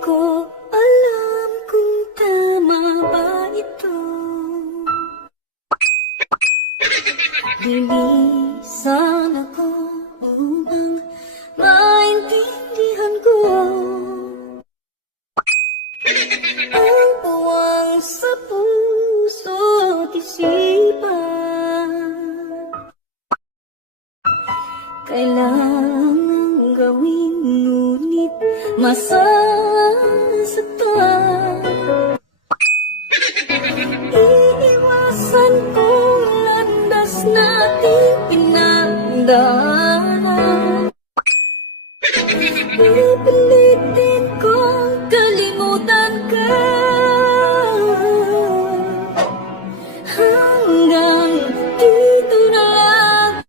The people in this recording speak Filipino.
ko alam kung tama ba ito. Lilisan ako upang maintindihan ko ang puwang sa puso't isipan. Kailangang gawin ngunit masasaktan. Iiwasan kong landas nating pinagdaanan. Pipilitin kong kalimutan ka hanggang dito na lang.